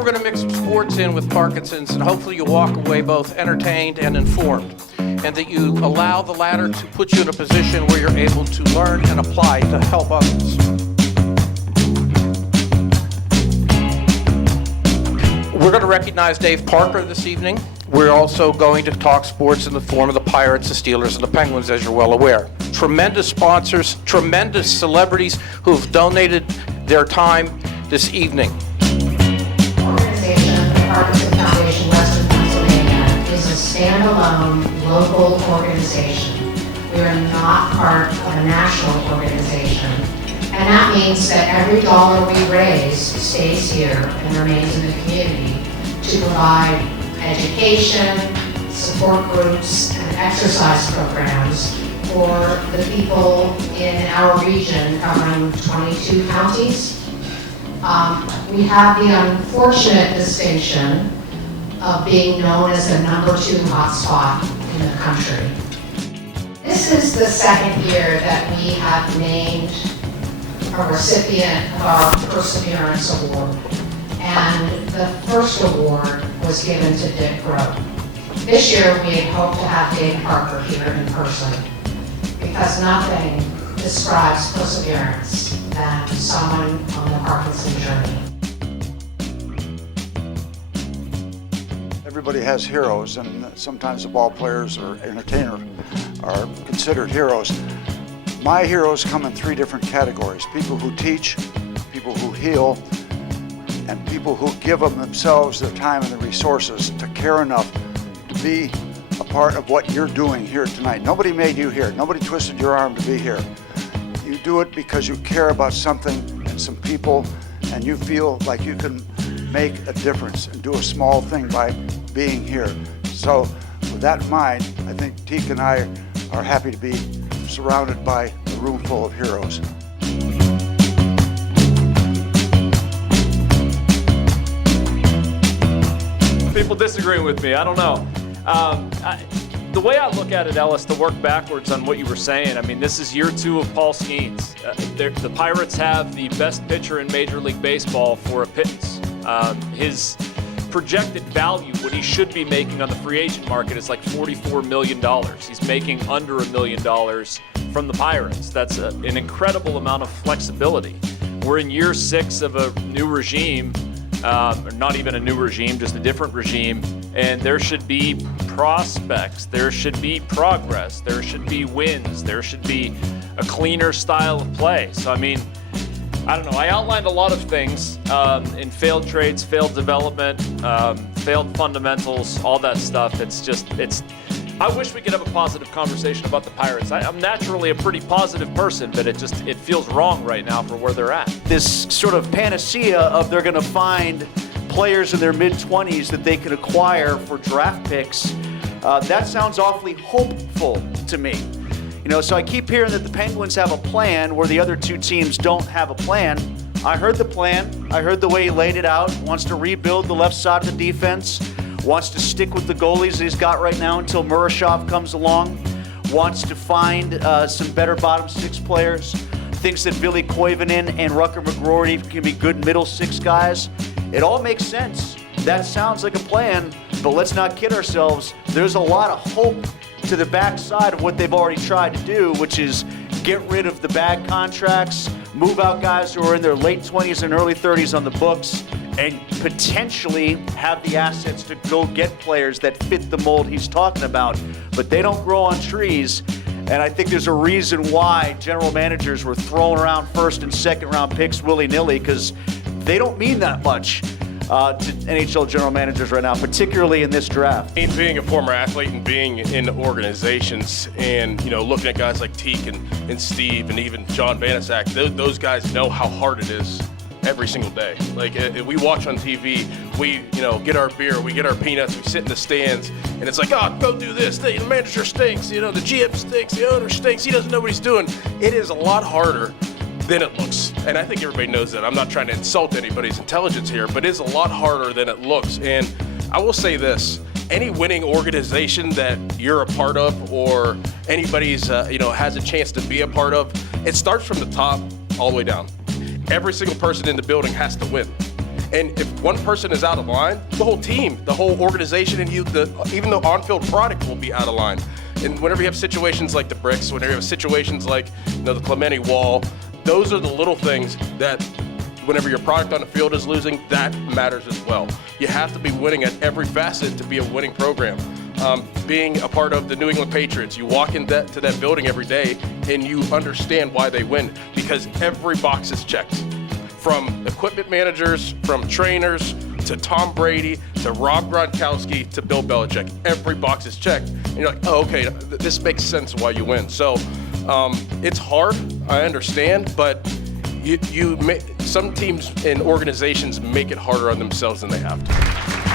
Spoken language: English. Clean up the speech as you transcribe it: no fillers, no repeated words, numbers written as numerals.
we're going to mix some sports in with Parkinson's, and hopefully you'll walk away both entertained and informed, and that you allow the latter to put you in a position where you're able to learn and apply to help others. We're going to recognize Dave Parker this evening. We're also going to talk sports in the form of the Pirates, the Steelers, and the Penguins, as you're well aware. Tremendous sponsors, tremendous celebrities who have donated their time this evening. Organization, the Parkinson Foundation, Western Pennsylvania, is a standalone local organization. We are not part of a national organization. And that means that every dollar we raise stays here and remains in the community to provide education, support groups, and exercise programs for the people in our region covering 22 counties. We have the unfortunate distinction of being known as the #2 hotspot in the country. This is the second year that we have named a recipient of our Perseverance Award, and the first award was given to Dick Groh. This year we had hoped to have Dave Parker here in person, because nothing describes perseverance than someone on the Parkinson journey. Everybody has heroes, and sometimes the ball players or entertainers are considered heroes. My heroes come in 3 different categories: people who teach, people who heal, and people who give of themselves, their time and the resources to care enough to be a part of what you're doing here tonight. Nobody made you here. Nobody twisted your arm to be here. You do it because you care about something and some people, and you feel like you can make a difference and do a small thing by being here. So with that in mind, I think Teak and I are happy to be surrounded by a room full of heroes. People disagreeing with me, I don't know. The way I look at it, Ellis, to work backwards on what you were saying, I mean, this is year 2 of Paul Skeens. The Pirates have the best pitcher in Major League Baseball for a pittance. His projected value, what he should be making on the free agent market, is like $44 million. He's making under $1 million from the Pirates. That's an incredible amount of flexibility. We're in year 6 of a new regime, or not even a new regime, just a different regime, and there should be prospects, there should be progress, there should be wins, there should be a cleaner style of play. So I mean, I don't know, I outlined a lot of things in failed trades, failed development, failed fundamentals, all that stuff. I wish we could have a positive conversation about the Pirates. I'm naturally a pretty positive person, but it feels wrong right now for where they're at. This sort of panacea of they're going to find players in their mid-20s that they can acquire for draft picks, that sounds awfully hopeful to me. You know, so I keep hearing that the Penguins have a plan where the other 2 teams don't have a plan. I heard the plan. I heard the way he laid it out. Wants to rebuild the left side of the defense. Wants to stick with the goalies that he's got right now until Murashov comes along. Wants to find some better bottom 6 players. Thinks that Billy Koivunen and Rucker McGroarty can be good middle 6 guys. It all makes sense. That sounds like a plan, but let's not kid ourselves. There's a lot of hope to the backside of what they've already tried to do, which is get rid of the bad contracts, move out guys who are in their late 20s and early 30s on the books, and potentially have the assets to go get players that fit the mold he's talking about. But they don't grow on trees, and I think there's a reason why general managers were throwing around 1st and 2nd round picks willy-nilly, because they don't mean that much to NHL general managers right now, particularly in this draft. Being a former athlete and being in organizations and, you know, looking at guys like Teak and Steve and even John Vanasak, those guys know how hard it is every single day. Like, we watch on TV, we, you know, get our beer, we get our peanuts, we sit in the stands, and it's like, oh, go do this. The manager stinks, you know, the GM stinks, the owner stinks, he doesn't know what he's doing. It is a lot harder than it looks. And I think everybody knows that. I'm not trying to insult anybody's intelligence here, but it's a lot harder than it looks. And I will say this, any winning organization that you're a part of or anybody's, has a chance to be a part of, it starts from the top all the way down. Every single person in the building has to win. And if one person is out of line, the whole team, the whole organization, and even the on-field product will be out of line. And whenever you have situations like the bricks, whenever you have situations like the Clemente wall, those are the little things that whenever your product on the field is losing, that matters as well. You have to be winning at every facet to be a winning program. Being a part of the New England Patriots, you walk into that building every day and you understand why they win, because every box is checked. From equipment managers, from trainers, to Tom Brady, to Rob Gronkowski, to Bill Belichick. Every box is checked. And you're like, oh, okay, this makes sense why you win. So it's hard, I understand, but some teams and organizations make it harder on themselves than they have to.